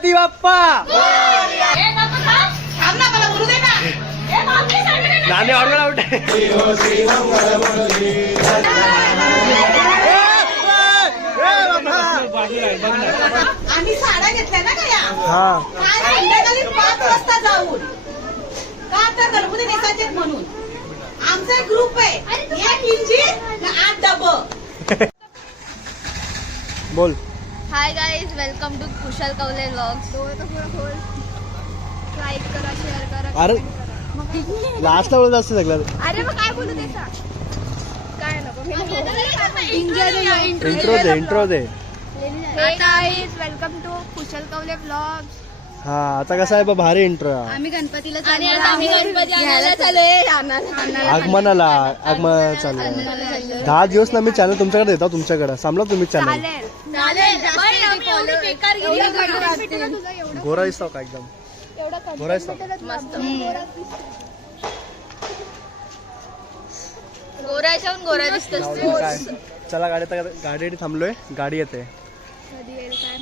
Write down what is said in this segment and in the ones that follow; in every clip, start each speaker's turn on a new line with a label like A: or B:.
A: गणपती बाप्पा. नाणे order out.
B: आम्ही साड्या घेतल्या ना गया
A: हा.
B: काल संध्याकाळी पाच वाजता जाऊन. का तर गणपती नेसायचे म्हणून? आमचा एक ग्रुप आहे. एक इंची आणि आठ डब.
A: बोल.
C: Hi guys welcome to Kushal Kawale vlogs like करा शेअर करा
A: अरे लास्टला बोलत असते सगळं.
C: अरे मग काय बोलू देता काय नको
A: इंट्रो दे इंट्रो दे
C: हे guys welcome to Kushal Kawale vlogs
A: हा आता कसं आहे बा भारी इंट्रो
C: आम्ही गणपतीला
A: आगमनाला आगमन चालू. दहा दिवस ना मी चॅनल तुमच्याकडे देतो तुमच्याकडे. सांभला तुम्ही चॅनल गोरा दिसतो का एकदम. गोरा दिसतो.
C: मस्त गोऱ्याच्याहून गोऱ्या दिसतोस
A: जाऊ
C: तू
A: दे, काय? चला गाडी गाडी थांबलोय. गाडी येते.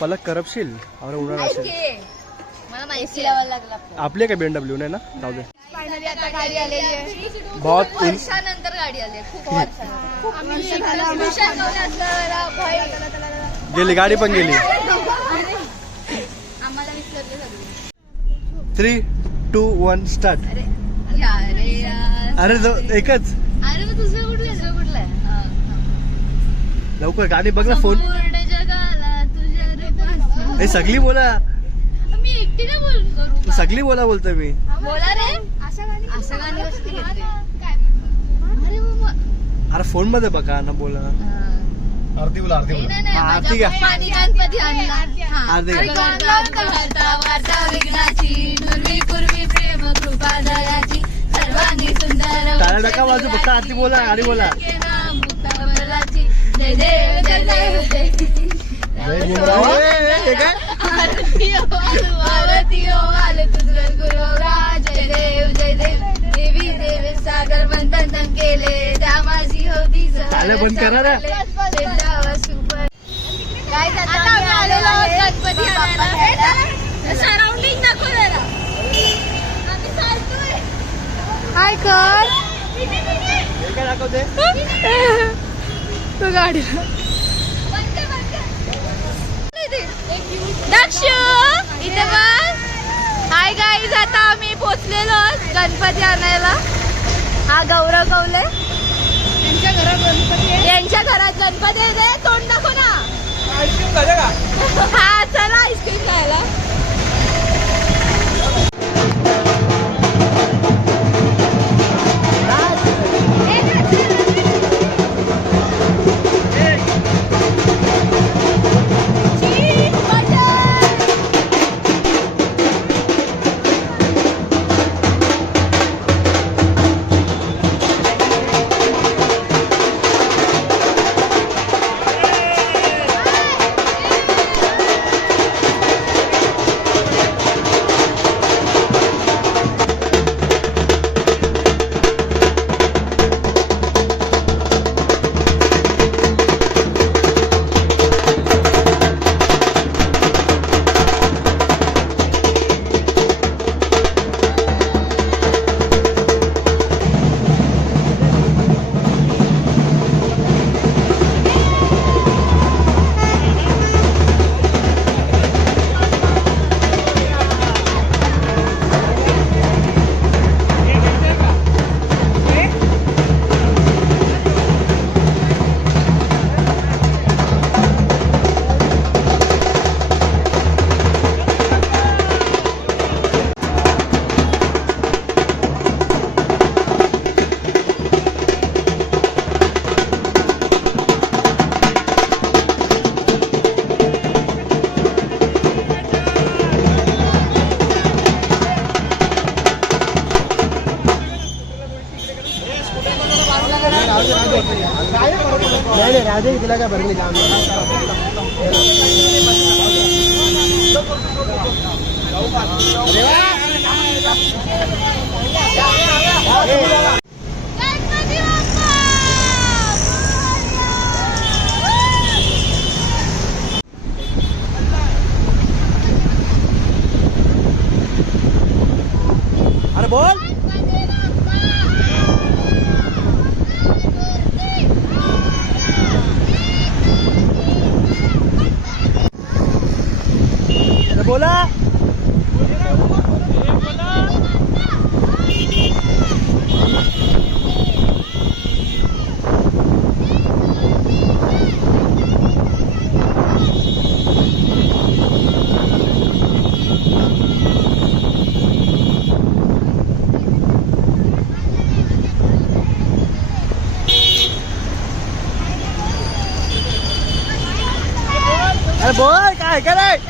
A: पलक करपशील? अरे उन्हाळा असेल. आपली. काय बीएमडब्ल्यू नाही ना? जाऊ दे.
C: फायनली आता गाडी आलेली आहे.
A: बहुत
C: वर्षानंतर गाडी आली खूप वर्षानंतर.
A: गेली गाडी पण गेली.
C: आम्हाला विसरले सगळे
A: थ्री टू वन स्टार्ट
C: अरे
A: जो एकच.
C: अरे मग तुझं कुठलं तुझं कुठलं आहे?
A: लवकर गाडी बघ ना फोन. हे सगळी बोला.
C: मी एकटी काय बोल करू?
A: सगळी बोला बोलतोय मी.
C: अरे
A: फोनमध्ये बघा ना बोला. आरती बोला आरती हा,
C: माझ्या
A: आरती घ्या.
C: पप्पांनी गणपती आणला हा.
A: आरती घ्या.
C: अरे गाणं वार्ता वार्ता विघ्नाची पूर्वी पूर्वी प्रेम कृपा दयाची. सर्वांगी सुंदर
A: टाळ्या नका वाजू फक्त आरती बोला गाडी बोला.
C: मुक्ताबलाची जय देव जय देव जय.
A: हे काय?
C: आरती ओ आलू, आरती ओ आलू, तुझं गुरुराज. जय देव जय देव. देवी देवी सागर बंधन केले. आलं माझी
A: बंद करा ना.
C: गणपती हाय कर तू गाडी दक्ष इथे बस हाय गाईज आता आम्ही पोचलेलो गणपती आणायला हा गौरव कवले घरात गणपती यांच्या घरात गणपती आहे तोंड दाखव ना. हा चला आईस्क्रीम खायला.
A: ಅದೇ ಇದಾಗ ಬರ್ಲಿಲ್ಲ ಅಂದ್ರೆ काय का नाही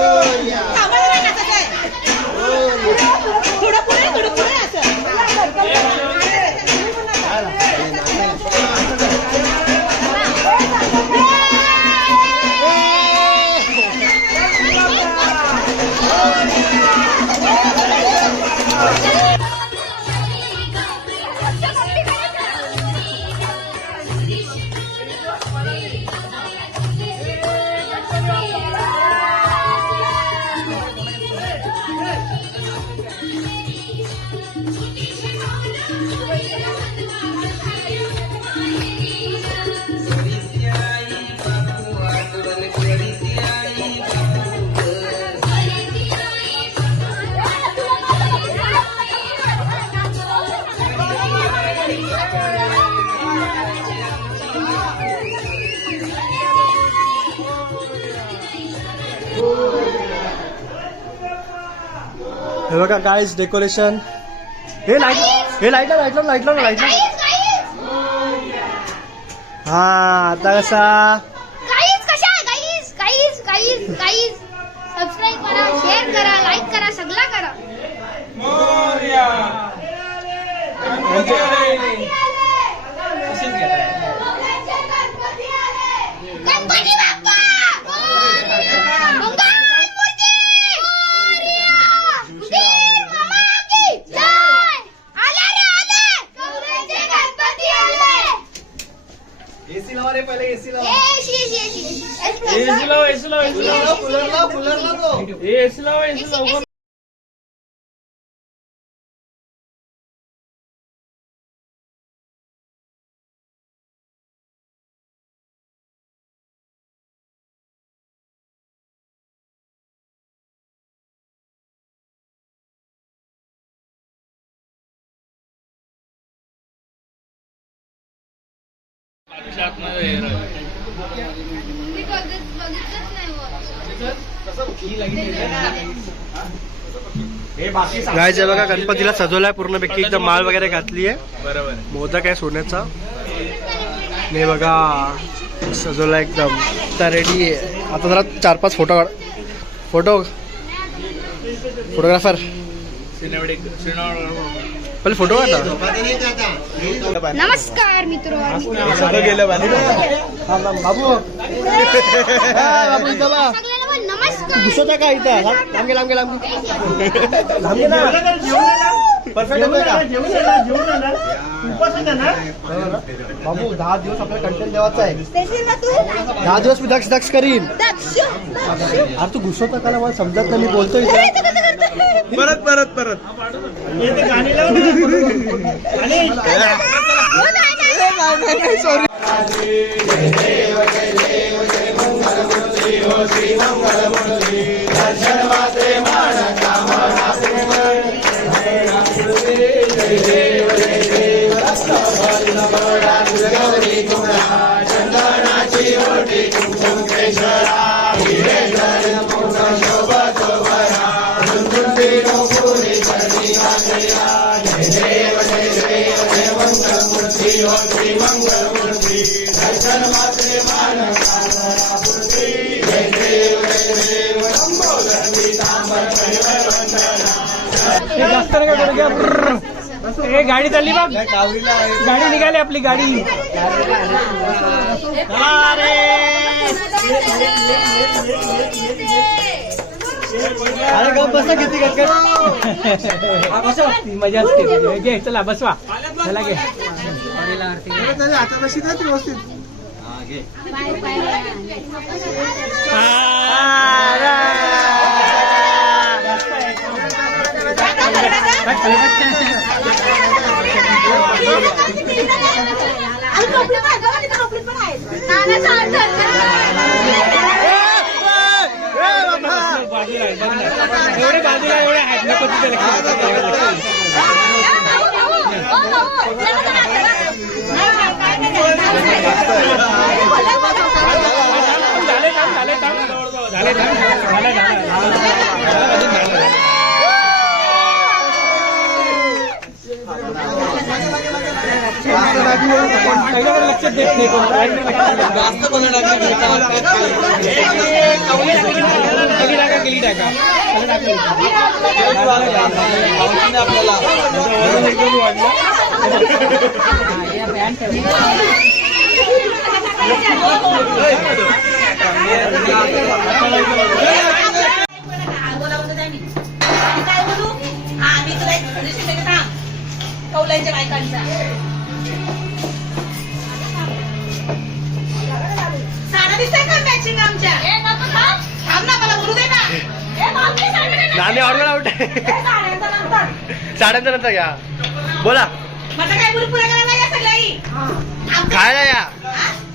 B: थांबा
A: बघा गाईज डेकोरेशन हे लाइट हे light light light light light हा आता कसा
D: गाईज कशा guys guys guys guys subscribe करा शेअर करा लाईक करा सगळा करा गणपती बाप्पा मंगलमूर्ती वीर मामा की जय आले रे आले गौरीचे गणपती आले
A: एसी लावा रे पहिले एसी लावा
D: एशी एशी एशी
E: एसी लाव एसी लाव एसी लाव
A: कूलर लाव कूलर लाव
E: एसी लाव एसी लाव
A: गायचं बघा गणपतीला सजवलाय पूर्णपैकी एकदम माळ वगैरे घातली आहे.
E: बरोबर
A: मोदक आहे सोन्याचा. ने बघा सजवला एकदम. आता रेडी आहे. आता जरा चार पाच फोटो काढ. फोटो. फोटोग्राफर.
E: सिनेमॅटिक
A: पहिले फोटो काढा
D: नमस्कार मित्र
E: सगळं गेलं
A: बाबू. इथं? लांब- लांब लांब परफेक्ट का बाबू दहा दिवस आपल्याला कंटेंट द्यावाचा आहे. दहा दिवस मी दक्ष दक्ष करीन. अरे तू घुसवता का मला समजत नाही मी बोलतोय इथं.
E: परत परत परत. सॉरी ए गाडी चालली बघ. गाडी निघाली आपली गाडी.
A: अरे. गप बसा किती कटकट
E: ती मजा असते. घे चला बसवा. चला घे.
A: व्यवस्थित
B: आणि कपडे पण आहेत, गं, तिथं कपडे पण आहेत.
E: बाजूला आहे, बघ ना. एवढे बाजूला एवढे आहेत नको झाले काम झाले काम झाले काम झालं झालं लक्ष देत नाही कोण. पहिल्याकडे लक्ष टाका टाका
B: काय बोलू हा तुला एक सजेशन देते थांब कौलांच्या बायकांचा. साडा दिसतंय का मॅचिंग आमच्या? थांब. ना मला बोलू दे.
A: नाणे ऑर्डर आउट
B: ए, साड्यांचा नंतर.
A: घ्या. बोला.
B: माझं काय बोलू पुऱ्या करायला या सगळ्याही? आमच्या-
A: खायला या?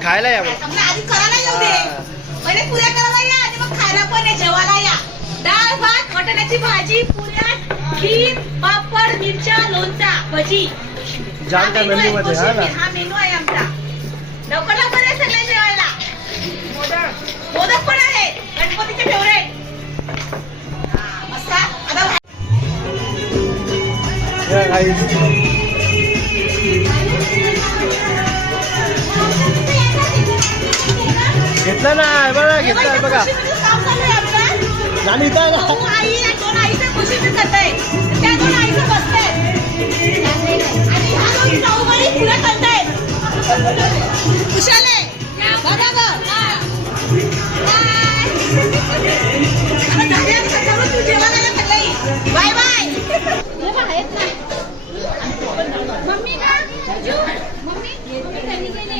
A: खायला या
B: समजा आधी करायला येऊ दे. पहिले पुऱ्या करायला या मग खायला पण ये जेवायला या. डाळ भात वाटाण्याची भाजी पुऱ्या खीर पापड मिरच्या लोणचा भजी. हा
A: काय
B: मेनू आहे,
A: मेन्यू मध्ये हा ना?
B: कोशिंबीर. हा मेनू आहे आमचा. लवकर लवकर आहे सगळे जेवायला. मोदक. पण आहे. गणपतीचे फेवरेट. मस्त. आता
A: या guys. घेतला ना हे बघा घेतला हे बघा.
B: आहे
A: ना.
B: भाऊ, आई दोन आईचं कोशिंबीर करताय त्या दोन आईचं बसताय आणि ह्या दोन जाऊबाई पुऱ्या करताय कुशाल आहे बघा गं. आता जाऊया, सकाळून तू जेवायला ये सगळी. बाय. बाय
C: मम्मी ना. मम्मी त्यांनी गेले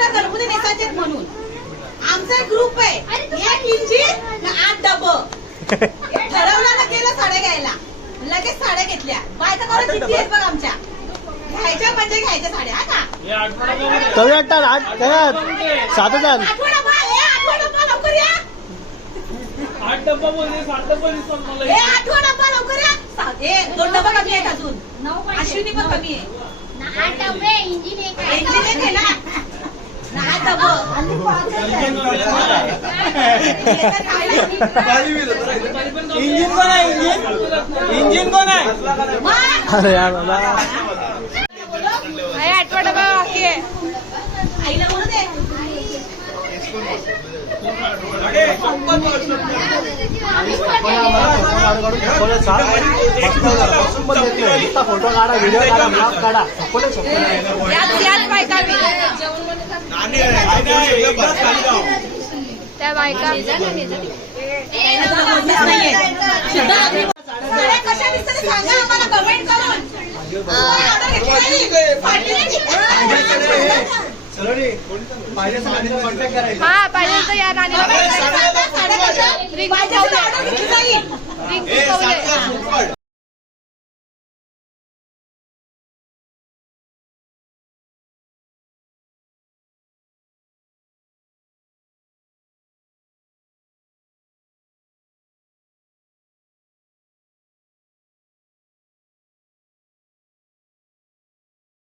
B: तर गणपती नेसायचे म्हणून. आमचा एक ग्रुप आहे. एक इंची न आठ डब. ठरवलं ना गेलं साड्या घ्यायला. लगेच साड्या घेतल्या. बायका करून किती आहेत बघ आमच्या. घ्यायच्या म्हणजे घ्यायच्या साड्या हा का?
A: कमी वाटतात आठ काय सात हजार.
B: आठवडा बा ए आठवडा बा लवकर या.
D: आठ डब्बा बोलले सात डब्बा दिसतात मला
B: ए आठवडा बा लवकर या. सा- ए दोन डबा कमी आहेत अजून. अश्विनी पण कमी आहे.
C: इंजिन एक
B: इंजिन एक आहे ना.
E: इंजिन कोण आहे इंजिन? इंजिन कोण आहे?
A: अरे यार बाबा.
C: आठवा डबा बाकी आहे.
B: आईला बोलू दे.
A: फोटो काढा व्हिडिओ काढा ब्लॉग काढा सपोले
C: त्या बायका
B: कमेंट करून.
C: हा पाहिजे तर या
B: राणीला
C: contact